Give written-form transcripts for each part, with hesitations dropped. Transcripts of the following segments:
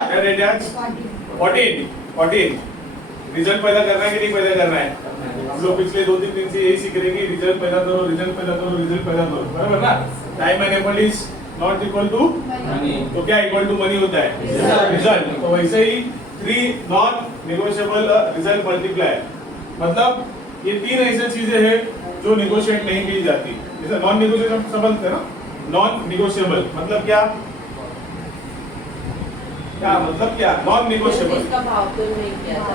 14 result पैदा करना है कि नहीं पैदा करना है? हम लोग पिछले 2-3 दिन से यही सीख रहे हैं कि रिजल्ट पैदा करो, रिजल्ट पैदा करो, रिजल्ट पैदा करो, बराबर ना? Time and effort is not equal to money, तो क्या इक्वल टू मनी होता है? रिजल्ट। तो वैसे ही 3 नॉन नेगोशिएबल रिजल्ट मल्टीप्लाई, मतलब ये 3 ऐसी चीजें हैं जो नेगोशिएट नहीं की जाती। जैसे नॉन नेगोशिएबल समझते हैं ना, नॉन नेगोशिएबल मतलब क्या? क्या मतलब क्या? नॉन नेगोशिएबल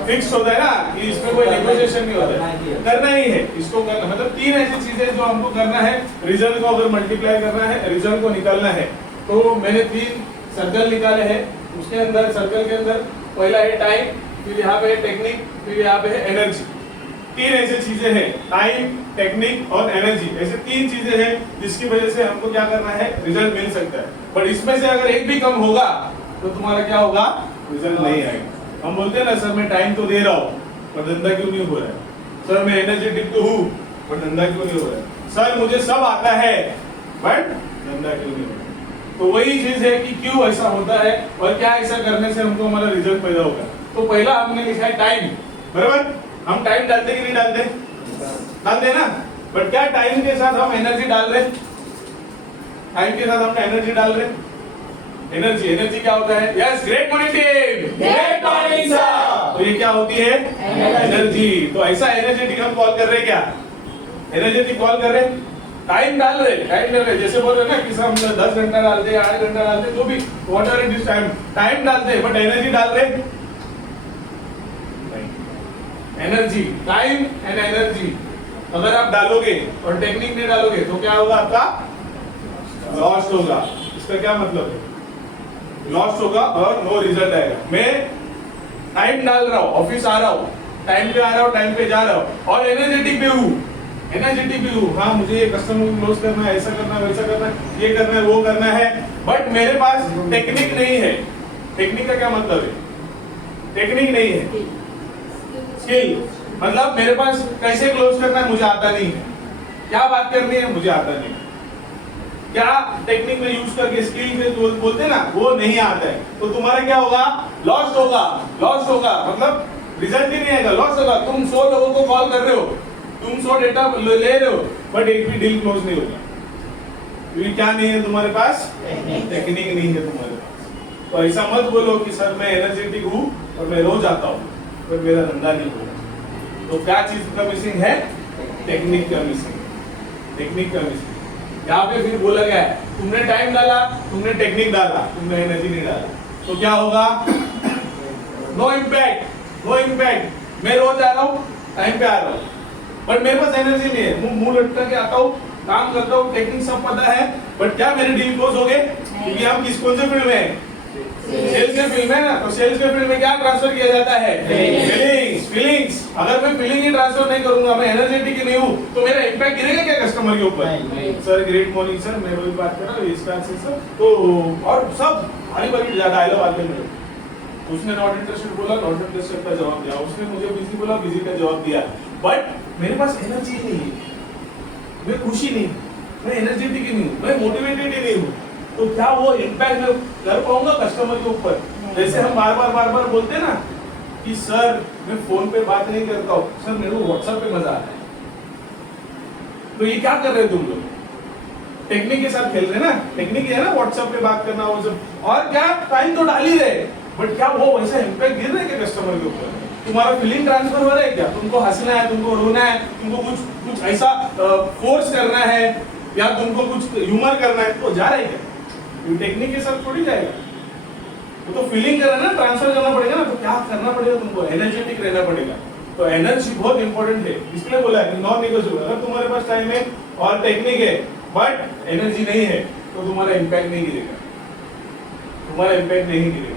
फिक्स होता है ना कि इसमें कोई नेगोशिएशन नहीं होता है, करना ही है इसको करना। मतलब 3 ऐसी चीजें जो हमको करना है, रिजल्ट को अगर मल्टीप्लाई करना है, रिजल्ट को निकालना है, तो मैंने 3 सर्कल निकाले हैं। उसके अंदर सर्कल के अंदर पहला है टाइम, फिर यहाँ पे है टेक्निक, फिर यहाँ पे है एनर्जी। 3 ऐसी चीजें हैं, टाइम, टेक्निक और एनर्जी, ऐसे 3 चीजें हैं जिसकी वजह से हमको क्या करना है, रिजल्ट मिल सकता है। बट इसमें से अगर एक भी कम होगा तो तुम्हारा क्या होगा, रिजल्ट नहीं आएगा। हम बोलते हैं ना, सर मैं टाइम तो दे रहा हूँ पर धंधा क्यों नहीं हो रहा है? सर मैं एनर्जेटिक तो हूँ पर धंधा क्यों नहीं हो रहा है? सर मुझे सब आता है बट धंधा क्यों नहीं हो रहा है? तो वही चीज है कि क्यों ऐसा होता है और क्या ऐसा करने से हमको हमारा रिजल्ट पैदा होगा। तो पहला हमने लिखा है टाइम, बराबर? हम टाइम डालते कि नहीं डालते? डालते ना। बट क्या टाइम के साथ हम एनर्जी डाल रहे? टाइम के साथ हम एनर्जी डाल रहे? एनर्जी, एनर्जी क्या होता है? Yes, great morning team, great morning sir. तो ये क्या होती है? एनर्जी। तो ऐसा एनर्जेटिक हम कॉल कर रहे हैं, क्या एनर्जेटिक कॉल कर रहे हैं? टाइम डाल रहे, टाइम डाल रहे। जैसे बोल रहे ना कि सर हम 10 घंटा डालते हैं, 8 घंटा डालते हैं, जो भी व्हाटएवर इट इज, टाइम डालते हैं बट एनर्जी डाल रहे नहीं। एनर्जी, टाइम एंड एनर्जी अगर आप डालोगे और टेक्निक नहीं डालोगे तो क्या होगा? आपका लॉस्ट होगा। इसका क्या मतलब है? लॉस्ट होगा और नो रिजल्ट आएगा। मैं टाइम डाल रहा हूँ, ऑफिस आ रहा हूँ, टाइम पे आ रहा हूँ, टाइम पे जा रहा हूँ और एनर्जेटिक भी हूँ, एनर्जेटिक भी हूँ। हाँ मुझे ये कस्टमर को क्लोज करना है, ऐसा करना है, वैसा करना है, ये करना है, वो करना है, बट मेरे पास टेक्निक नहीं है। टेक्निक का क्या मतलब है? टेक्निक नहीं है, स्किल। मतलब मेरे पास कैसे क्लोज करना है मुझे आता नहीं है, क्या बात करनी है मुझे आता नहीं है, क्या टेक्निक में यूज करके स्किल से बोलते ना, वो नहीं आता है। तो तुम्हारा क्या होगा? लॉस्ट होगा। लॉस्ट होगा मतलब रिजल्ट ही नहीं आएगा, लॉस होगा। तुम 100 लोगों को कॉल कर रहे हो, तुम 100 डेटा ले रहे हो बट एक भी डील क्लोज नहीं होगा क्योंकि क्या नहीं है तुम्हारे पास? टेक्निक नहीं है तुम्हारे पास। तो ऐसा मत बोलो कि सर मैं एनर्जेटिक हूँ और मैं रोज आता हूँ पर मेरा धंधा नहीं होगा। तो क्या चीज का मिसिंग है? टेक्निक का मिसिंग, टेक्निक का मिसिंग। यहाँ पे फिर बोला गया है तुमने टाइम डाला, तुमने टेक्निक डाला, तुमने एनर्जी नहीं डाला, तो क्या होगा? No impact, no impact. मैं रोज आ रहा हूँ, टाइम पे आ रहा हूँ बट मेरे पास एनर्जी नहीं है, मुंह लटका के आता हूँ, काम करता हूँ, टेक्निक सब पता है बट क्या मेरे डील क्लोज हो गए? क्योंकि हम किस कौन से फील्ड में हैं? सेल्स के फील्ड में ना। तो सेल्स के फील्ड में क्या ट्रांसफर किया जाता है? Feelings, feelings. अगर मैं फीलिंग ही ट्रांसफर नहीं करूंगा, मैं एनर्जेटिक ही नहीं हूँ, तो मेरा इंपैक्ट गिरेगा क्या कस्टमर के ऊपर? सर ग्रेट मॉर्निंग सर, मैं वही बात कर रहा हूँ इस से सर, तो और सब भारी भारी डायलॉग आते हैं। उसने नॉट इंटरेस्टेड बोला, नॉट इंटरेस्टेड का जवाब दिया, उसने मुझे बिजी बोला, बिजी का जवाब दिया, बट मेरे पास एनर्जी नहीं है, मैं खुशी नहीं, मैं एनर्जेटिक ही नहीं हूँ, मैं मोटिवेटेड ही नहीं हूँ। तो क्या वो इम्पैक्ट मैं कर पाऊंगा कस्टमर के ऊपर? जैसे हम बार बार बोलते हैं ना कि सर मैं फोन पे बात नहीं करता हूँ, सर मेरे को व्हाट्सएप पे मजा आता है। तो ये क्या कर रहे हो तुम लोग? टेक्निक के साथ खेल रहे ना, टेक्निक है ना व्हाट्सएप पे बात करना, वो सब, और क्या टाइम तो डाल ही रहे बट क्या वो वैसा इम्पैक्ट गिर रहा है क्या कस्टमर के ऊपर? तुम्हारा फीलिंग ट्रांसफर हो रहा है क्या? तुमको हंसना है, तुमको रोना है, तुमको कुछ ऐसा फोर्स करना है या तुमको कुछ ह्यूमर करना है, तो जा रहा है क्या? टेक्निक के साथ थोड़ी जाएगा, वो तो फीलिंग करना ना, ट्रांसफर करना पड़ेगा ना। तो क्या करना पड़ेगा तुमको? एनर्जेटिक रहना पड़ेगा। तो एनर्जी बहुत इंपॉर्टेंट है, इसलिए बोला है नॉन नेगोशिएबल। अगर तुम्हारे पास टाइम है और टेक्निक है बट एनर्जी नहीं है तो तुम्हारा इम्पैक्ट नहीं गिरेगा, तुम्हारा इम्पैक्ट नहीं गिरेगा।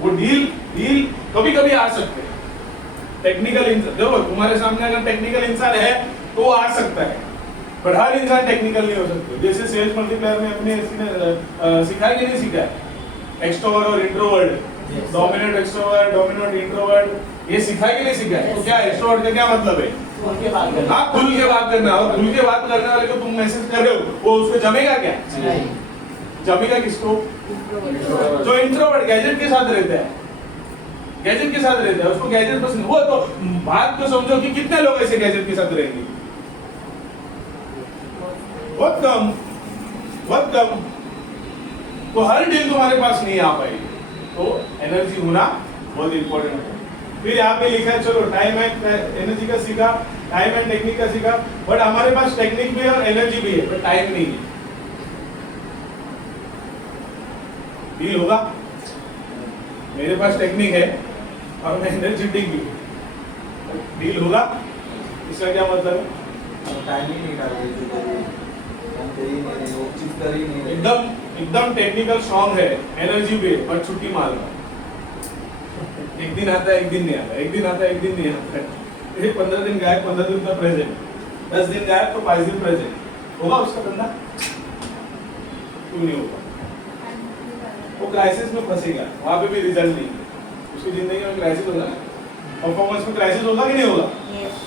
वो डील कभी कभी आ सकते हैं। टेक्निकल इंसान देखो, तुम्हारे सामने अगर टेक्निकल इंसान है तो वो आ सकता है पर हर इंसान टेक्निकल नहीं हो सकते। जैसे सेल्स मल्टीप्लायर में अपने सिखाया कि नहीं सिखाया? एक्सट्रोवर्ट और introvert, dominant extrovert, dominant introvert, ये सिखाया कि नहीं सिखाया? तो क्या एक्सट्रोवर्ट का क्या मतलब है? खुल के बात करना। हाँ, खुल के बात करना। और खुल के बात करने वाले को तुम मैसेज कर रहे हो, वो उसको जमेगा क्या? जमेगा किसको? जो इंट्रोवर्ट गैजेट के साथ रहता है, गैजेट के साथ रहता है, उसको गैजेट पसंद। वो तो बात तो समझो कि कितने लोग ऐसे गैजेट के साथ रहेंगे? बहुत कम, बहुत कम। तो हर डील तुम्हारे पास नहीं आ पाएगी, तो एनर्जी होना बहुत इंपॉर्टेंट है। फिर यहाँ पे लिखा है, चलो टाइम एंड एनर्जी का सीखा, टाइम एंड टेक्निक का सीखा, बट हमारे पास टेक्निक भी है और एनर्जी भी है, बट टाइम नहीं है। डील होगा? मेरे पास टेक्निक है और मैं एनर्जेटिक भी हूँ, डील होगा? इसका क्या मतलब है? टाइम ही नहीं डाल वो चीज कर ही नहीं। एकदम एकदम टेक्निकल स्ट्रॉन्ग है, एनर्जी भी है, बट छुट्टी मार रहा। एक दिन आता है, एक दिन नहीं आता, एक दिन आता है, एक दिन नहीं आता है। ये 15 दिन गायब, 15 दिन का प्रेजेंट, 10 दिन गायब तो 5 दिन प्रेजेंट। होगा उसका धंधा? क्यों नहीं होगा? वो क्राइसिस में फंसेगा, वहां पे भी रिजल्ट नहीं। उसकी जिंदगी में क्राइसिस होगा, परफॉर्मेंस में क्राइसिस होगा कि नहीं होगा?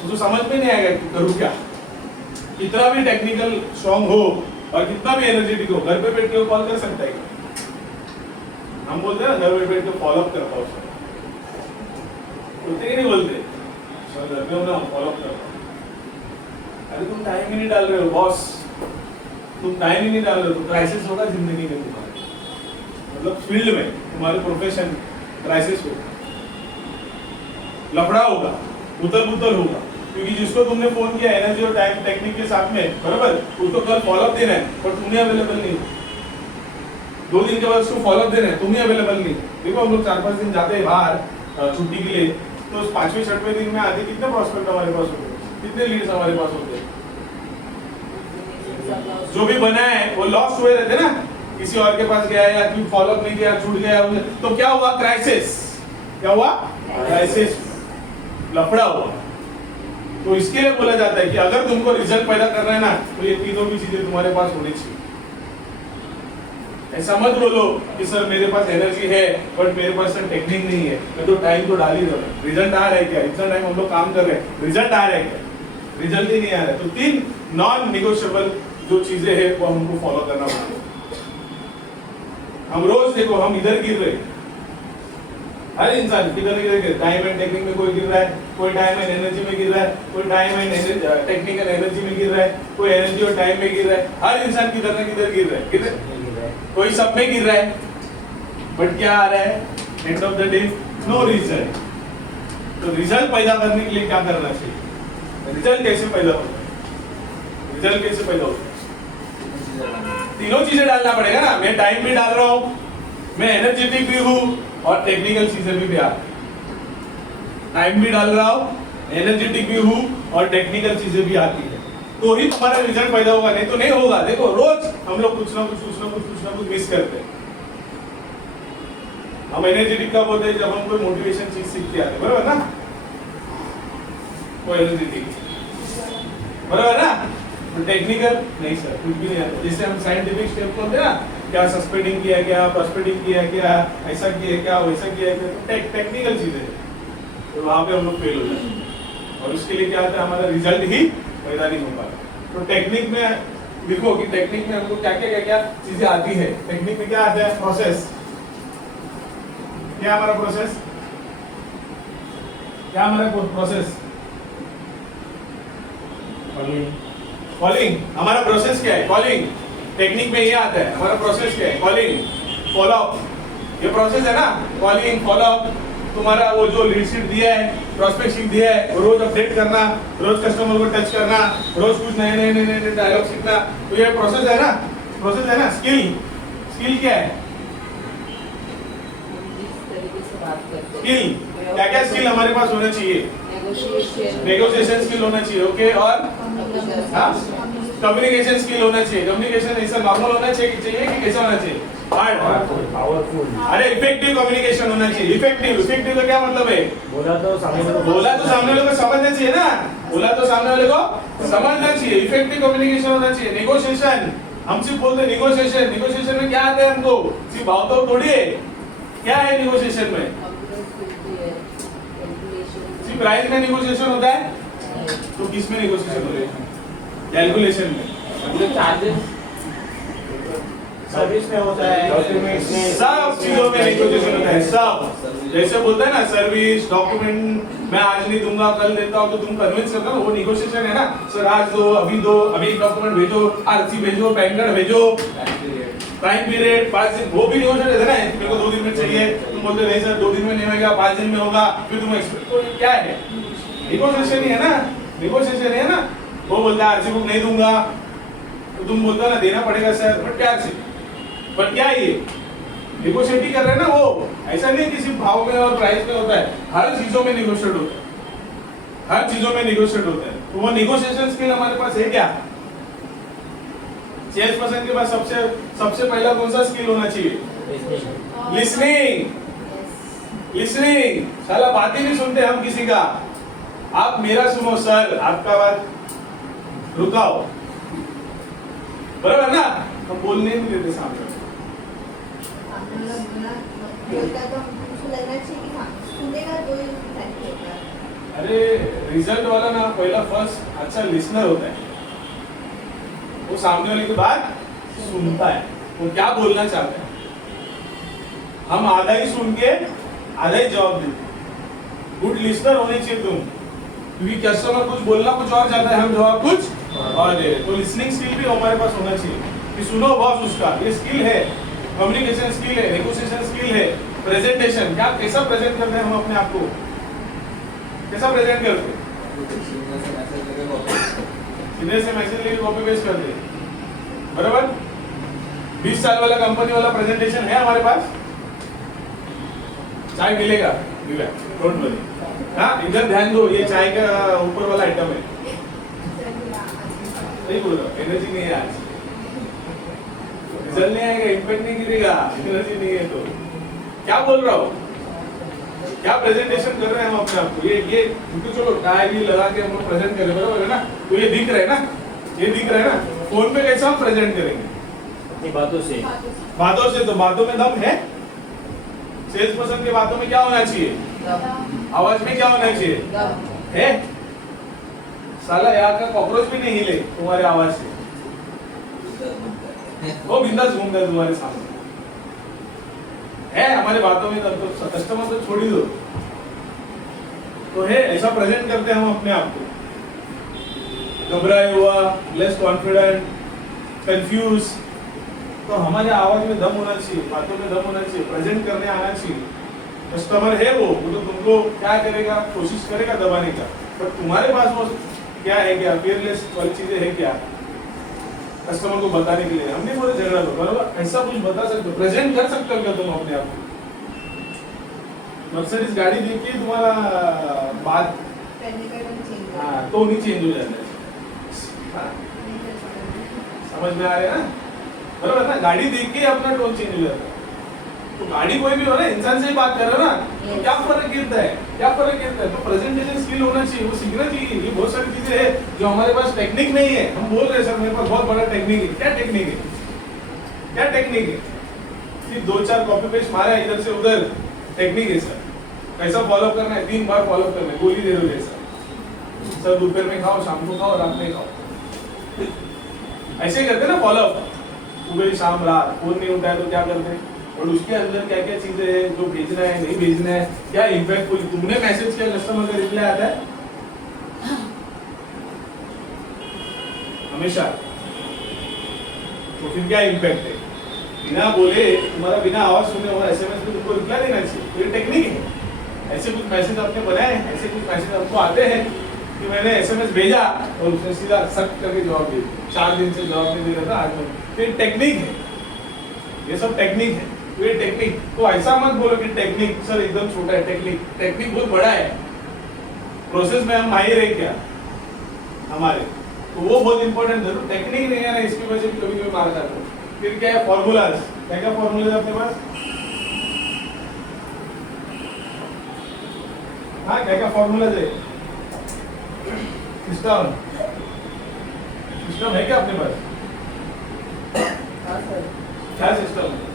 उसको समझ में नहीं आएगा कि करूँ क्या। कितना भी टेक्निकल स्ट्रॉन्ग हो और कितना भी एनर्जेटिक हो, घर पे बैठ के कॉल कर सकता है। हम बोलते हैं ना, घर पे बैठ के फॉलो अप करता हूँ, बोलते कि नहीं बोलते? सर घर पे हो ना, फॉलो अप करता हूँ। अरे तुम टाइम ही नहीं डाल रहे हो बॉस, तुम टाइम ही नहीं डाल रहे हो, तो क्राइसिस होगा जिंदगी में तुम्हारे, मतलब फील्ड में, तुम्हारे प्रोफेशन क्राइसिस होगा, लफड़ा होगा, उतर पुतर होगा। क्योंकि जिसको तुमने फोन किया एनर्जी और टाइम टेक्निक के साथ में, बराबर, उसको कल फॉलोअप देना है, पर तुम्हें अवेलेबल नहीं। 2 दिन के बाद उसको फॉलोअप देना है, तुम्हें अवेलेबल नहीं। देखो हम लोग 4-5 दिन जाते हैं बाहर छुट्टी के लिए, तो 5वें 6वें दिन में आते कितने प्रॉस्पेक्ट हमारे पास होते हैं, कितने लीड्स हमारे पास होते हैं। जो भी बना है वो लॉस्ट हुए रहते ना, किसी और के पास गया या क्यों फॉलोअप नहीं किया, छूट गया, तो क्या हुआ? क्राइसिस। क्या हुआ? क्राइसिस, लफड़ा हुआ। तो इसके लिए बोला जाता है कि अगर तुमको रिजल्ट पैदा करना है ना, तो ये तीनों भी चीजें तुम्हारे पास होनी चाहिए। ऐसा मत बोलो कि सर मेरे पास एनर्जी है बट मेरे पास सर टेक्निक नहीं है, मैं तो टाइम तो डाल ही रहा हूं, रिजल्ट आ रहा है क्या? इतना टाइम हम लोग काम कर रहे हैं, रिजल्ट आ रहा है क्या? रिजल्ट ही नहीं आ रहा है। तो 3 नॉन निगोशिएबल जो चीजें हैं वो हमको फॉलो करना पड़ेगा। हम रोज देखो, हम इधर गिर रहे, हर इंसान किधर गिर रहे, टाइम एंड टेक्निक में कोई गिर रहा है, कोई टाइम एंड एनर्जी में गिर रहा है, कोई टाइम एंड टेक्निकल एनर्जी में गिर रहा है, कोई एनर्जी और टाइम में गिर रहा है। हर इंसान किधर ना किधर गिर रहा है, गिर रहा है। कोई सब में गिर रहा है, बट क्या आ रहा है? End of the day no result. तो रिजल्ट पैदा करने के लिए क्या करना चाहिए? रिजल्ट कैसे पैदा होता है? रिजल्ट कैसे पैदा होता है? तीनों चीजें डालना पड़ेगा ना। मैं टाइम भी डाल रहा हूं, मैं एनर्जेटिक भी हूं और टेक्निकल चीजें भी आ, टाइम भी डाल रहा हूं, एनर्जेटिक भी हूं और टेक्निकल चीजें भी आती है, तो ही तुम्हारा रिजल्ट पैदा होगा, नहीं तो नहीं होगा। देखो रोज हम लोग कुछ ना कुछ मिस करते हैं। हम एनर्जेटिक कब होते हैं? जब हम कोई मोटिवेशन चीज सीख के आते हैं, बराबर ना? कोई एनर्जेटिक, बराबर ना? तो टेक्निकल नहीं सर, कुछ भी नहीं आता। जैसे हम साइंटिफिक स्टेप को होते हैं ना, क्या सस्पेंडिंग किया, क्या प्रॉस्पेक्टिंग किया, क्या ऐसा किया, क्या वैसा किया, तो टेक्निकल चीजें, तो वहां पे हम लोग फेल हो जाते हैं। और उसके लिए क्या आता है? हमारा रिजल्ट ही पैदा नहीं हो पाता। तो टेक्निक में देखो कि टेक्निक में हमको क्या चीजें आती है। टेक्निक में क्या आता है? प्रोसेस। क्या हमारा प्रोसेस? क्या हमारा प्रोसेस? कॉलिंग। हमारा प्रोसेस क्या है? कॉलिंग। टेक्निक में ये आता है, हमारा प्रोसेस क्या है? Calling, follow up. ये प्रोसेस है ना, कॉलिंग, फॉलोअप। तुम्हारा वो जो लीड शीट दिया है, प्रॉस्पेक्ट शीट दिया है, वो रोज अपडेट करना, रोज कस्टमर को टच करना, रोज कुछ नए डायलॉग सीखना, तो ये प्रोसेस है ना, प्रोसेस है ना। स्किल क्या है? स्किल क्या स्किल हमारे पास होना चाहिए? नेगोशिएशन स्किल होना चाहिए, ओके। और कम्युनिकेशन स्किल होना चाहिए। कम्युनिकेशन ऐसा नॉर्मल होना चाहिए कि कैसा होना चाहिए? पावरफुल। अरे इफेक्टिव कम्युनिकेशन होना चाहिए। इफेक्टिव का क्या मतलब है? बोला तो सामने वाले को समझना चाहिए ना, बोला तो सामने वाले को समझना चाहिए। इफेक्टिव कम्युनिकेशन होना चाहिए। नेगोशिएशन, हम सिर्फ बोलते हैं निगोशिएशन में क्या आता है? हमको सिर्फ भाव तो थोड़ी है। क्या है निगोशिएशन में? सिर्फ प्राइस में निगोशिएशन होता है, तो किस में निगोशिएशन होता है? कैलकुलेशन में। सर्विस में होता है, डॉक्यूमेंट्स में, सब चीजों में नेगोशिएशन होता है। सब जैसे बोलते हैं ना सर्विस डॉक्यूमेंट मैं आज नहीं दूंगा कल देता हूँ, तो तुम कन्विंस करते हो, वो नेगोशिएशन है ना। सर आज दो, अभी डॉक्यूमेंट भेजो, आरसी भेजो, पैन कार्ड भेजो, टाइम पीरियड 5 दिन, वो भी नेगोशिएट है ना। मेरे को 2 दिन में चाहिए, तुम बोलते नहीं सर 2 दिन में नहीं होगा, 5 दिन में होगा, फिर तुम एक्सपेक्ट, तो क्या है? नेगोशिएशन ही है ना, नेगोशिएशन है ना। वो बोलता है आरसी बुक नहीं दूंगा, तो तुम बोलते हो ना देना पड़ेगा सर, बट प्यार से, बट क्या ये नेगोशिएट ही कर रहे हैं ना। वो ऐसा नहीं कि सिर्फ भाव में और प्राइस में होता है, हर चीजों में नेगोशिएट होता है, हर चीजों में नेगोशिएट होता है। तो वो नेगोशिएशन स्किल हमारे पास है क्या? सेल्स पर्सन के पास सबसे पहला कौन सा स्किल होना चाहिए? लिसनिंग। लिसनिंग, साला बात ही नहीं सुनते हम किसी का। आप मेरा सुनो सर, आपका बात रुकाओ, बराबर ना। हम बोलने नहीं देते सामने। अरे रिजल्ट वाला ना पहला फर्स्ट अच्छा लिसनर होता है, वो सामने वाले की बात सुनता है, वो क्या बोलना चाहता है। हम आधा ही सुन के आधा ही जवाब देते। गुड लिसनर होने चाहिए तुम, क्योंकि कस्टमर कुछ बोलना कुछ और चाहता है, हम जवाब कुछ और दे। तो लिसनिंग स्किल भी हमारे पास होना चाहिए कि सुनो बॉस, उसका ये स्किल है, कम्युनिकेशन स्किल है, नेगोशिएशन स्किल है, प्रेजेंटेशन, क्या कैसा प्रेजेंट करते हैं हम अपने आप को, कैसा प्रेजेंट करते हैं? सीधे से मैसेज लेके कॉपी पेस्ट कर दे, बराबर। 20 साल वाला कंपनी वाला प्रेजेंटेशन है हमारे पास। चाय मिलेगा, मिला, डोंट वरी। हाँ, इधर ध्यान दो, ये चाय का ऊपर वाला आइटम है। नहीं बोल रहा, एनर्जी नहीं है आज, रिजल्ट नहीं आएगा, इम्पैक्ट नहीं गिरेगा, एनर्जी नहीं है तो क्या बोल रहा हूँ, क्या प्रेजेंटेशन कर रहे हैं हम अपने आप को। ये क्योंकि चलो टाई भी लगा के हम लोग प्रेजेंट करें, बराबर है ना। तो ये दिख रहा है ना, ये दिख रहा है ना। फोन पे कैसे हम प्रेजेंट करेंगे? अपनी बातों से। बातों से, तो बातों में दम है। सेल्स पर्सन के बातों में क्या होना चाहिए? आवाज में क्या होना चाहिए? है? साला यहाँ का कॉकरोच भी नहीं हिले तुम्हारे आवाज से, वो बिंदास घूमता है तुम्हारे सामने। है हमारे बातों में, तो कस्टमर तो छोड़ ही दो, तो है ऐसा प्रेजेंट करते हैं हम अपने आप को। घबराया हुआ, लेस कॉन्फिडेंट, कंफ्यूज, तो हमारे आवाज में दम होना चाहिए, बातों में दम होना चाहिए, प्रेजेंट करने आना चाहिए। कस्टमर है वो तो तुमको क्या करेगा, कोशिश करेगा दबाने का, पर तुम्हारे पास वो क्या है, क्या फियरलेस वाली चीजें है क्या कस्टमर को बताने के लिए। हम नहीं बोले झगड़ा दो, बराबर, ऐसा कुछ बता सकते हो, प्रेजेंट कर सकते हो क्या तुम अपने आप को। मर्सिडीज गाड़ी देख के तुम्हारा बात तो नहीं चेंज हो जाता है, समझ में आ रहा है ना, बराबर ना। गाड़ी देख के अपना टोन चेंज हो जाता है। तो गाड़ी कोई भी हो ना, इंसान से ही बात कर रहा है ना, तो क्या फर्क गिरता है, क्या फर्क गिरता है। तो प्रेजेंटेशन स्किल होना चाहिए, वो सीखना चाहिए। ये बहुत सारी चीजें है जो हमारे पास टेक्निक नहीं है। हम बोल रहे हैं सर मेरे पास बहुत बड़ा टेक्निक है, क्या टेक्निक है, क्या टेक्निक है? सिर्फ 2-4 कॉपी पेस्ट मारा है इधर से उधर, टेक्निक है सर। कैसा फॉलो करना है? 3 बार फॉलो करना है, गोली दे दो जैसा। सर दोपहर में खाओ, शाम को खाओ, रात में खाओ, ऐसे करते ना फॉलो अप। सुबह शाम रात, फोन नहीं उठाया तो क्या करते हैं, और उसके अंदर क्या क्या चीजें हैं जो भेजना है, नहीं भेजना है, क्या इम्पैक्ट। तुमने मैसेज किया, कस्टमर का रिप्लाई आता है हमेशा, तो फिर क्या इम्पैक्ट है? बिना बोले, तुम्हारा बिना आवाज सुने हुआ एसएमएस में तुमको रिप्लाई देना चाहिए, तो ये टेक्निक है। ऐसे कुछ मैसेज आपने बनाए, ऐसे कुछ मैसेज आपको आते हैं कि मैंने एसएमएस भेजा और उसने सीधा सख्त करके जवाब दे दिया, 4 दिन से जवाब नहीं दे रहा था, आज में। तो ये टेक्निक है, ये सब टेक्निक है। तो ये टेक्निक, तो ऐसा मत बोलो कि टेक्निक सर एकदम छोटा है, टेक्निक बहुत बड़ा है। प्रोसेस में हम माहिर है क्या हमारे, तो वो बहुत इंपॉर्टेंट है। तो टेक्निक नहीं है ना, इसकी वजह से कभी कभी मार जाता है। फिर क्या है, फॉर्मूलाज, क्या क्या फॉर्मूलाज अपने पास? हाँ, क्या क्या फॉर्मूलाज है? सिस्टम, सिस्टम है क्या अपने पास? क्या सिस्टम है?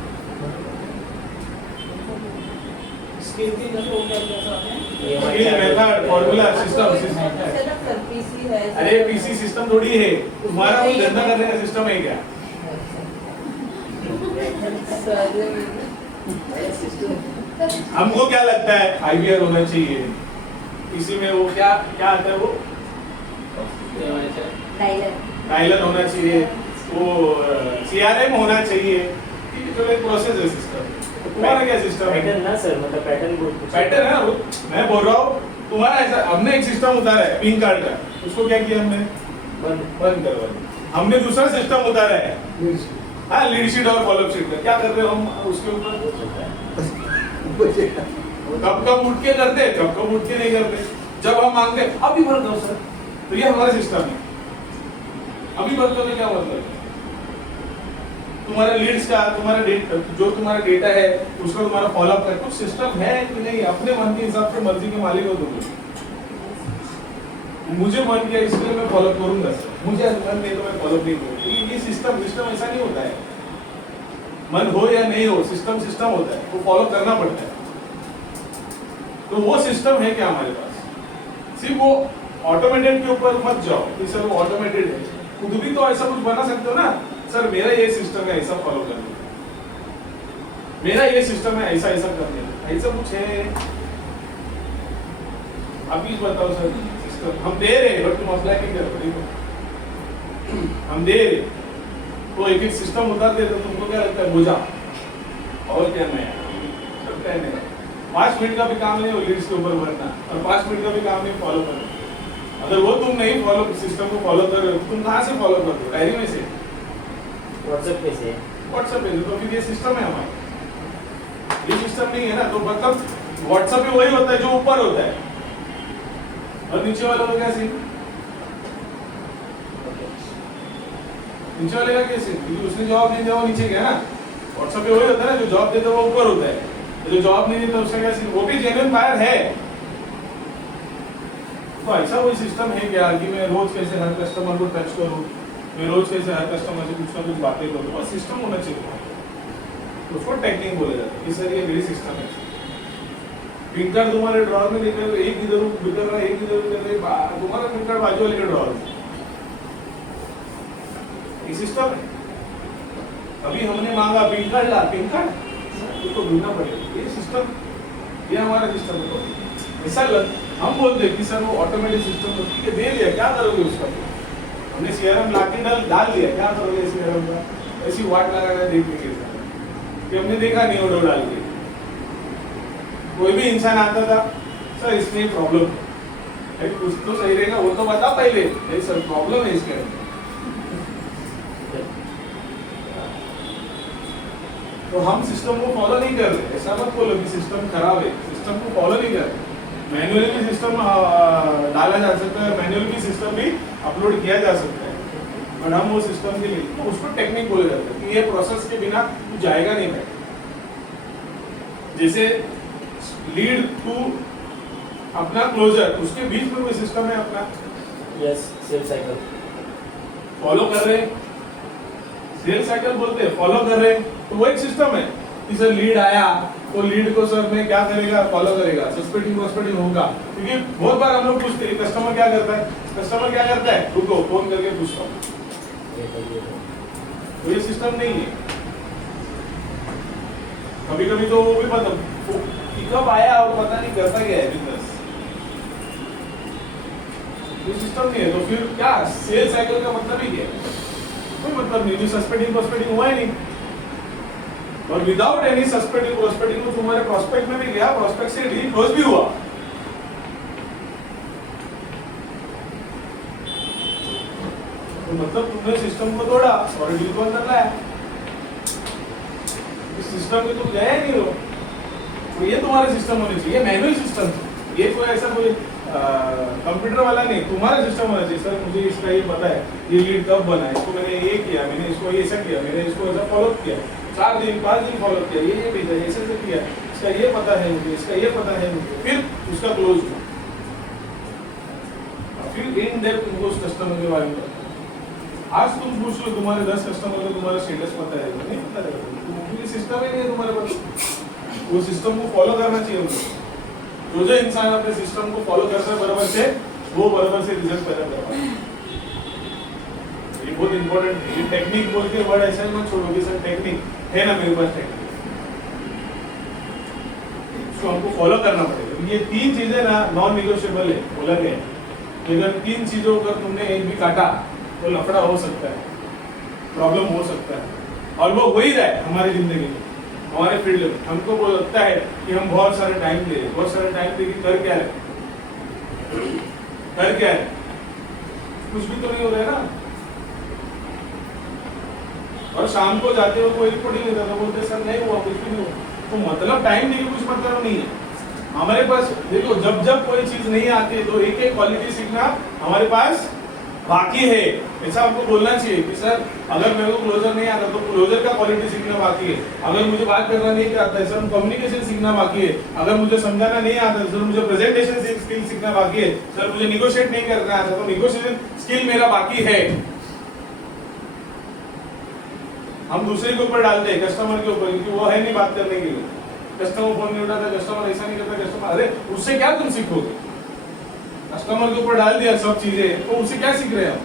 स्किल की जैसे ऊपर जैसा आपने स्किल, मेथड, फॉर्मूला, सिस्टम। अरे पीसी सिस्टम थोड़ी है, तुम्हारा कोई धंधा करने का सिस्टम है क्या? हमको क्या लगता है IVR होना चाहिए, इसी में वो क्या क्या आता है, वो डायलर होना चाहिए, वो CRM होना चाहिए, ये तो एक प्रोसेस है सिस्टम। तुम्हारा क्या सिस्टम है? पैटर्न ना सर, मतलब पैटर्न बोल पैटर्न है वो, मैं बोल रहा हूँ तुम्हारा ऐसा, हमने एक सिस्टम उतारा है पिन कार्ड का, उसको क्या किया हमने, बंद करवा दिया। हमने दूसरा सिस्टम उतारा है, हाँ, लीड शीट और फॉलोअप शीट का, क्या कर रहे हो हम उसके ऊपर, कब कब उठ के करते, कब कब उठ के नहीं करते, जब हम मांगते अभी भर दो सर, तो ये हमारा सिस्टम है। अभी भर दो में क्या मतलब है, तुम्हारा लीड्स का, तुम्हारा डेटा, जो तुम्हारा डेटा है उसका तुम्हारा फॉलोअप कर, कुछ सिस्टम है कि नहीं, अपने मन के हिसाब से मर्जी के मालिक हो तुम। मुझे मन किया इसलिए मैं फॉलो करूंगा सर, मुझे मन नहीं तो मैं फॉलो नहीं करूंगा। ये सिस्टम ऐसा नहीं होता है, मन हो या नहीं हो, सिस्टम होता है, वो फॉलो करना पड़ता है। तो वो सिस्टम है क्या हमारे पास, सिर्फ वो ऑटोमेटेड के ऊपर मत जाओ कि सर वो ऑटोमेटेड है, खुद भी तो ऐसा कुछ बना सकते हो ना, सर मेरा ये सिस्टम है ऐसा फॉलो करने, मेरा ये सिस्टम है ऐसा ऐसा करने, ऐसा कुछ है? आप ही बताओ सर, सिस्टम हम दे रहे हैं बट तुम अप्लाई नहीं कर रहे, हम दे रहे तो एक एक सिस्टम उतार दे, तो तुमको क्या लगता है बोझा, और क्या नया लगता है? नहीं, 5 मिनट का भी काम नहीं वो लीड्स के ऊपर भरना, और 5 मिनट का भी काम नहीं फॉलो करना। अगर वो तुम नहीं फॉलो, सिस्टम को फॉलो कर रहे हो, तुम कहाँ से फॉलो करते हो? डायरी में से, व्हाट्सएप पे से, व्हाट्सएप पे, तो फिर ये सिस्टम है हमारा, ये सिस्टम नहीं है ना। तो मतलब व्हाट्सएप पे वही होता है जो ऊपर होता है, और नीचे वाला का क्या सीन, नीचे वाले का क्या सीन, क्योंकि उसने जवाब नहीं दिया वो नीचे गया ना। व्हाट्सएप पे वही होता है ना, जो जवाब देता है वो ऊपर होता है, जो जवाब नहीं देता उसका क्या सीन, वो भी जेन्युइन बायर है। तो ऐसा कोई सिस्टम है क्या कि मैं रोज कैसे हर कस्टमर को टच करूं, मैं रोज कैसे हर कस्टमर से कुछ ना कुछ बातें करूं, बस सिस्टम होना चाहिए। उसको टेक्निक बोला जाता है कि सर ये मेरी सिस्टम है। पिन कार्ड तुम्हारे ड्रॉअर में देख रहे हो, एक इधर बिकर रहा है, एक इधर बिकर रहा है, तुम्हारा पिन कार्ड बाजू वाले के ड्रॉअर में, ये सिस्टम है। अभी हमने मांगा पिन कार्ड ला, पिन कार्ड तो ढूंढना पड़ेगा, ये सिस्टम, ये हमारा सिस्टम है। तो ऐसा हम बोलते हैं कि सर वो ऑटोमेटिक सिस्टम, तो ठीक है दे दिया, क्या करोगे उसका, हमने CRM लाके डाल दिया, क्या करोगे CRM का, ऐसी वाट लगाना देखने के साथ कि हमने देखा नहीं ऑर्डर डाल के। कोई भी इंसान आता था, सर इसमें प्रॉब्लम है, कुछ तो सही रहेगा वो तो बता पहले, नहीं सर प्रॉब्लम है इसके अंदर। तो हम सिस्टम को फॉलो नहीं कर रहे, ऐसा मत बोलो कि सिस्टम खराब है, सिस्टम को फॉलो नहीं कर रहे। मैन्युअली भी सिस्टम डाला जा सकता है, मैन्युअली भी सिस्टम भी अपलोड किया जा सकता है, और हम वो सिस्टम के लिए, तो उसको टेक्निक बोला जाता है कि ये प्रोसेस के बिना जाएगा नहीं भाई। जैसे लीड टू अपना क्लोजर, उसके बीच में कोई सिस्टम है अपना, यस, सेल साइकिल फॉलो कर रहे हैं, सेल साइकिल बोलते हैं, फॉलो कर रहे हैं, तो वो एक सिस्टम है कि सर लीड आया तो लीड को सर में क्या करेगा, फॉलो करेगा, सस्पेक्टिंग प्रोस्पेक्टिंग होगा। क्योंकि बहुत बार हम लोग पूछते हैं कस्टमर क्या करता है, रुको फोन करके पूछता हूँ, तो ये सिस्टम नहीं है। कभी कभी तो वो भी पता कब आया और पता नहीं करता क्या है बिजनेस, ये सिस्टम नहीं है। तो फिर क्या सेल साइकिल का मतलब ही क्या है, कोई मतलब नहीं, सस्पेक्टिंग प्रोस्पेक्टिंग हुआ ही नहीं, और विदाउट एनी सस्पेक्टिंग प्रोस्पेक्टिंग तुम्हारे प्रोस्पेक्ट में भी गया, प्रोस्पेक्ट से डील क्लोज भी हुआ। तो मतलब तुमने सिस्टम को तोड़ा और डील को अंदर लाया, इस सिस्टम में तुम गया ही नहीं हो, तो ये तुम्हारा सिस्टम होना चाहिए, मैनुअल सिस्टम, ये कोई ऐसा कोई कंप्यूटर वाला नहीं, तुम्हारा सिस्टम होना चाहिए। सर मुझे इसका ये पता है, ये लीड कब बना है, इसको मैंने ये किया, मैंने इसको ऐसा किया, मैंने इसको ऐसा फॉलो किया, 4 दिन 5 दिन फॉलो किया, ये भेजा, ऐसे किया, इसका ये पता है मुझे, इसका ये पता है मुझे, फिर उसका क्लोज हुआ, फिर इन डेप्थ तुमको उस कस्टमर के बारे में पता। आज तुम पूछ लो तुम्हारे 10 कस्टमर को तुम्हारा स्टेटस पता है, नहीं पता है, क्योंकि सिस्टम ही नहीं है तुम्हारे पास। वो सिस्टम को फॉलो करना चाहिए उनको। जो इंसान अपने सिस्टम को फॉलो करता है बराबर से, वो बराबर से रिजल्ट पैदा करता है। ये बहुत इंपॉर्टेंट है। ये टेक्निक बोल के वर्ड ऐसा ही मत छोड़ो कि सर टेक्निक है ना मेरे पास टेक्निक, इसको हमको फॉलो करना पड़ेगा। ये 3 चीजें ना नॉन निगोशिएबल है, बोला गया है कि अगर 3 चीजों का तुमने एक भी काटा तो लफड़ा हो सकता है, प्रॉब्लम हो सकता है, और वो हो ही रहा है हमारी जिंदगी में, हमारे फील्ड में। हमको वो लगता है कि हम बहुत सारे टाइम दे, बहुत सारे टाइम दे, कर क्या है, कर क्या है, कुछ भी तो नहीं हो रहा है ना। और शाम को जाते हो कोई रिपोर्ट नहीं देता, बोलते सर नहीं हुआ, कुछ भी नहीं हुआ। तो मतलब टाइम देके कुछ मतलब नहीं है हमारे पास। देखो जब जब कोई चीज नहीं आती तो एक एक क्वालिटी सीखना हमारे पास बाकी है, ऐसा हमको बोलना चाहिए कि सर अगर मेरे को क्लोजर नहीं आता तो क्लोजर का क्वालिटी सीखना बाकी है, अगर मुझे बात करना नहीं आता है सर कम्युनिकेशन सीखना बाकी है, अगर मुझे समझाना नहीं आता है सर मुझे प्रेजेंटेशन स्किल सीखना बाकी है, सर मुझे निगोशिएट नहीं करना आता तो निगोशिएशन स्किल मेरा बाकी है। हम दूसरे के ऊपर डालते हैं, कस्टमर के ऊपर, क्योंकि वो है नहीं बात करने के लिए, कस्टमर फोन नहीं उठाता, कस्टमर ऐसा नहीं करता, कस्टमर, अरे उससे क्या तुम सीखोगे? कस्टमर के ऊपर डाल दिया सब चीजें, तो उससे क्या सीख रहे हैं हम?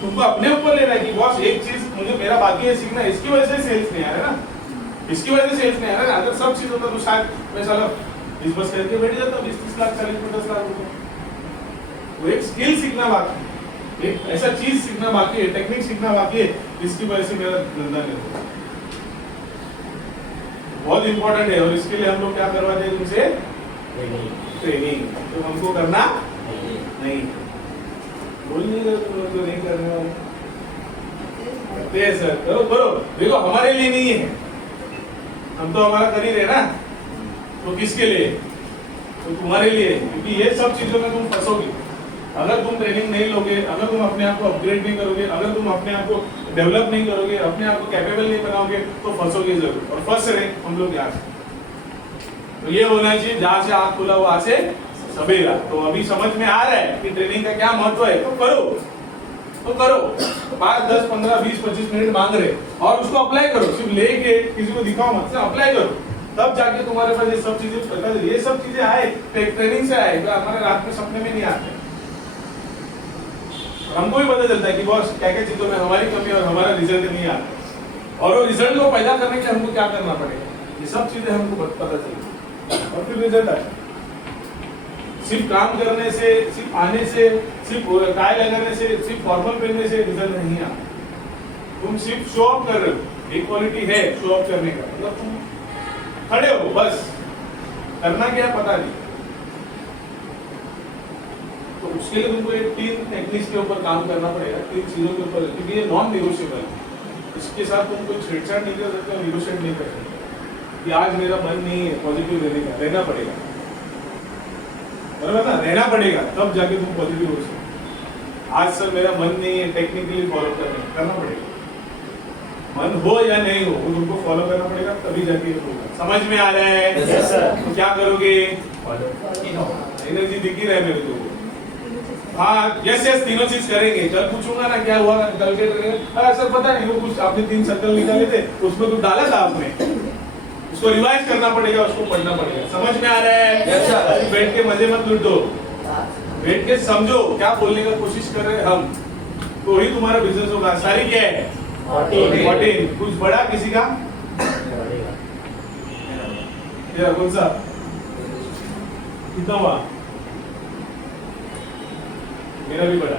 तुमको अपने ऊपर लेना है कि बॉस एक चीज मुझे मेरा बाकी है सीखना, इसकी वजह से सेल्स नहीं आ रहा है ना, इसकी वजह से सेल्स नहीं आ रहा है। अगर सब चीज होता तो शायद मैं साला इस बस करके बैठ जाता 20-30 लाख 40-50 लाख रुपए। वो एक स्किल सीखना बाकी है, एक ऐसा चीज सीखना बाकी है, टेक्निक सीखना बाकी है, जिसकी वजह से मेरा धंधा नहीं होता। बहुत इंपॉर्टेंट है, और इसके लिए हम लोग क्या करवाते हैं तुमसे? ट्रेनिंग। तो हमको करना नहीं, बोल नहीं रहे तुम लोग, तो नहीं करने वाले करते हैं सर, करो करो। देखो हमारे लिए नहीं है, हम तो हमारा कर ही रहे ना, तो किसके लिए? तो तुम्हारे लिए, क्योंकि ये सब चीजों में तुम फंसोगे अगर तुम ट्रेनिंग नहीं लोगे, अगर तुम अपने आप को अपग्रेड नहीं करोगे, अगर तुम अपने आप को डेवलप नहीं करोगे, अपने आप को कैपेबल नहीं बनाओगे, तो फंसोगे जरूर, और फंस रहे हम लोग यहाँ से। तो ये होना चाहिए जहाँ से आँख खुला वहां से सवेरा। तो अभी समझ में आ रहा है कि ट्रेनिंग का क्या महत्व है, तो करो, तो करो। 5, 10, 15, 20, 25 मिनट मांग रहे और उसको अप्लाई करो, सिर्फ लेके किसी को दिखाओ मत, अप्लाई करो, तब जाके तुम्हारे पास ये सब चीजें पता, ये सब चीजें आए ट्रेनिंग से आए, हमारे रात में सपने में नहीं आते। हमको भी पता चलता है कि बॉस क्या क्या चीजों में हमारी कमी और हमारा रिजल्ट नहीं आता, और वो रिजल्ट को पैदा करने के लिए हमको क्या करना पड़ेगा, ये सब चीजें हमको पता चलेगी, और फिर रिजल्ट आए। सिर्फ काम करने से, सिर्फ आने से, सिर्फ टाई लगाने से, सिर्फ फॉर्मल पहनने से रिजल्ट नहीं आता। तुम सिर्फ शो ऑफ कर रहे हो, एक क्वालिटी है शो ऑफ करने का, मतलब तुम खड़े हो बस, करना क्या पता नहीं। तो उसके लिए तुमको एक 3 टेक्निक्स के ऊपर काम करना पड़ेगा, 3 चीजों के ऊपर, क्योंकि ये नॉन निगोशिएबल है। इसके साथ तुम कोई छेड़छाड़ नहीं कर सकते और निगोशिएट नहीं कर सकते कि आज मेरा मन नहीं है पॉजिटिव रहने का, रहना पड़ेगा, बराबर ना, रहना पड़ेगा, तब जाके तुम पॉजिटिव हो सकते। आज सर मेरा मन नहीं है टेक्निकली फॉलो करना पड़ेगा, मन हो या नहीं हो वो तुमको फॉलो करना पड़ेगा, तभी जाके होगा। समझ में आ रहा है? yes, sir. तो क्या करोगे? एनर्जी दिख ही रहा है मेरे को। हाँ यस यस, तीनों चीज करेंगे। कल पूछूंगा ना क्या हुआ, कल के अरे सर पता नहीं, वो कुछ आपने 3 सर्कल निकाले थे, उसमें कुछ डाला था आपने, उसको रिवाइज करना पड़ेगा, उसको पढ़ना पड़ेगा। समझ में आ रहा है? yes, sir. बैठ के मजे मत लूटो, बैठ के समझो क्या बोलने का कोशिश कर रहे हैं हम, तो ही तुम्हारा बिजनेस होगा। सारी क्या है? 14। कुछ बड़ा किसी का? ये कौन सा कितना हुआ? मेरा भी बड़ा।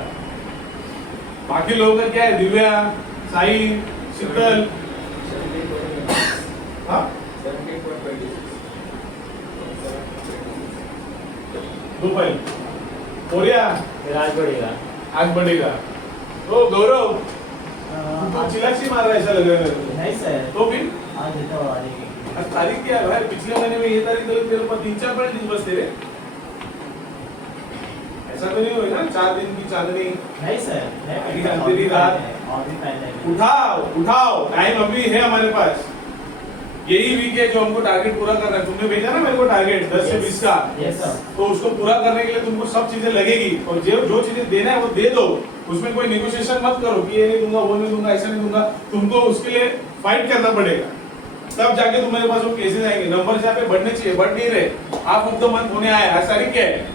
बाकी लोगों का क्या है? दिव्या, साई, शीतल, हाँ 2 फाइल कोरिया आज बढ़ेगा, आज बढ़ेगा। तो गौरव तो चिलाची मार रहा है, ऐसा लग रहा है। नहीं सर, तो फिर आज तो आज तारीख क्या है भाई? पिछले महीने में ये तारीख तो तेरे ऊपर 3-4 पड़े दिन बस तेरे, ऐसा तो नहीं होगा ना 4 दिन की चांदनी। नहीं सर, अंधेरी रात। और भी पहले उठाओ उठाओ, टाइम अभी है हमारे पास, यही वीक है जो हमको टारगेट पूरा करना है। तुमने भेजा ना मेरे को टारगेट 10 से 20 का, यस सर। तो उसको पूरा करने के लिए तुमको सब चीजें लगेगी, और जो चीजें देना है वो दे दो, उसमें कोई नेगोशिएशन मत करो कि ये नहीं दूंगा, वो नहीं दूंगा, ऐसा नहीं दूंगा। तुमको उसके लिए फाइट करना पड़ेगा, तब जाके तुम्हारे पास वो केसेस आएंगे। नंबर यहाँ पे बढ़ने चाहिए, बढ़ नहीं रहे। आप ऑफ द मंथ होने आए, आज तारीख क्या है?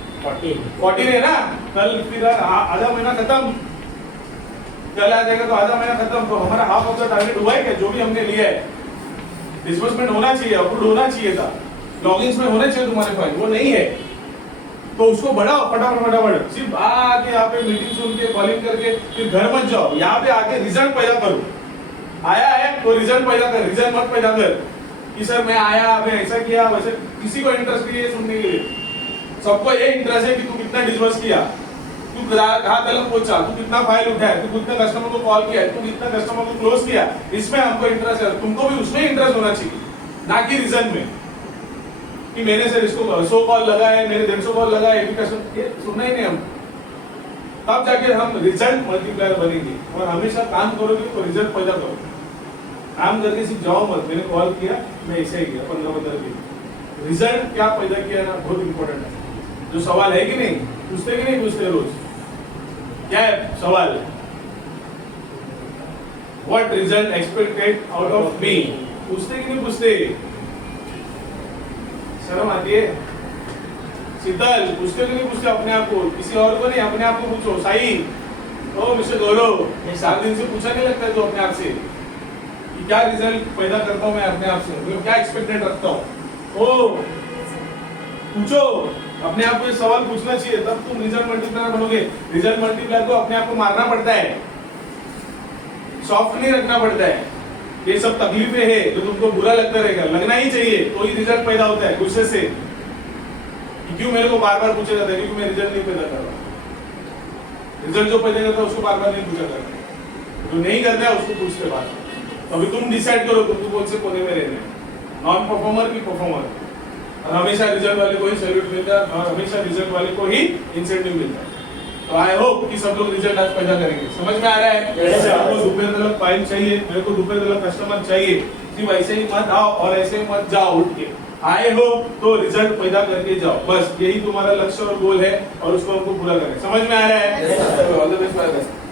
14 है ना, कल फिर आधा महीना खत्म, कल आ जाएगा तो आधा महीना खत्म। तो हमारा हाफ ऑफ द टारगेट हुआ है क्या, जो भी हमने लिया है? डिसबर्समेंट होना चाहिए, अप्रूव होना चाहिए था, लॉगिन्स में होने चाहिए तुम्हारे फाइल, वो नहीं है। तो उसको बढ़ाओ फटाफट फटाफट, सिर्फ आके यहाँ पे मीटिंग सुन के कॉलिंग करके फिर घर मत जाओ, यहाँ पे आके रिजल्ट पैदा करो। आया है तो रिजल्ट पैदा कर, रिजल्ट मत पैदा कर कि सर मैं आया, मैं ऐसा किया वैसे। किसी को इंटरेस्ट नहीं है सुनने के लिए, सबको ये इंटरेस्ट है कि तू कितना डिसबर्स किया, तू कहाँ तक पहुंचा, तू कितना फाइल उठाया, तू कितना कस्टमर को कॉल किया, तू कितना कस्टमर को क्लोज किया, इसमें हमको इंटरेस्ट है। तुमको भी उसमें इंटरेस्ट होना चाहिए, ना कि रिजल्ट में कि मैंने सर इसको 100 कॉल लगाए, मेरे 150 कॉल लगाए, सुनना ही नहीं हम। तब जाके हम रिजल्ट मल्टीप्लायर बनेंगे। और हमेशा काम करोगे तो रिजल्ट पैदा करो, काम करके सिर्फ जाओ मत, मैंने कॉल किया मैं ऐसे ही किया 15-15 दिन। रिजल्ट क्या पैदा किया ना, बहुत इंपॉर्टेंट है। जो सवाल है कि नहीं, पूछते कि नहीं पूछते रोज, क्या है सवाल, what result expected out of me, पूछते कि नहीं पूछते? शर्म आती है? शीतल पूछते कि नहीं पूछते अपने आप को, किसी और को नहीं, अपने आप को पूछो। साई, ओ मिस्टर गौरव, 7 दिन से पूछा नहीं लगता जो अपने आप से कि क्या रिजल्ट पैदा करता हूं मैं अपने आप से, मतलब क्या एक्सपेक्टेड रखता हूं। ओ पूछो अपने आप को, ये सवाल पूछना चाहिए, तब तुम रिजल्ट मल्टीप्लायर बनोगे। रिजल्ट मल्टीप्लायर को अपने आप को मारना पड़ता है, सॉफ्ट नहीं रखना पड़ता है। ये सब तकलीफें है जो तुमको बुरा लगता रहेगा, लगना ही चाहिए, तो ही रिजल्ट पैदा होता है गुस्से से। क्यों मेरे को बार बार पूछा जाता है, क्योंकि मैं रिजल्ट नहीं पैदा कर रहा। रिजल्ट जो पैदा करता है उसको बार बार नहीं पूछा करता, जो नहीं करता है उसको पूछते बार। अभी तुम डिसाइड करो तुमको कौन से कोने में रहना है, नॉन परफॉर्मर की परफॉर्मर। और हमेशा रिजल्ट वाले को ही सैल्यूट मिलता है, और हमेशा रिजल्ट वाले को ही इंसेंटिव मिलता है। तो आई होप कि सब लोग रिजल्ट आज पैदा करेंगे। समझ में आ रहा है? Yes, sir. आपको दोपहर तक फाइल चाहिए, मेरे को दोपहर तक कस्टमर चाहिए, सिर्फ ऐसे ही मत आओ और ऐसे मत जाओ उठ के। आए हो तो रिजल्ट पैदा करके जाओ, बस यही तुम्हारा लक्ष्य और गोल है, और उसको हमको पूरा करें। समझ में आ रहा है? Yes, sir. All the best.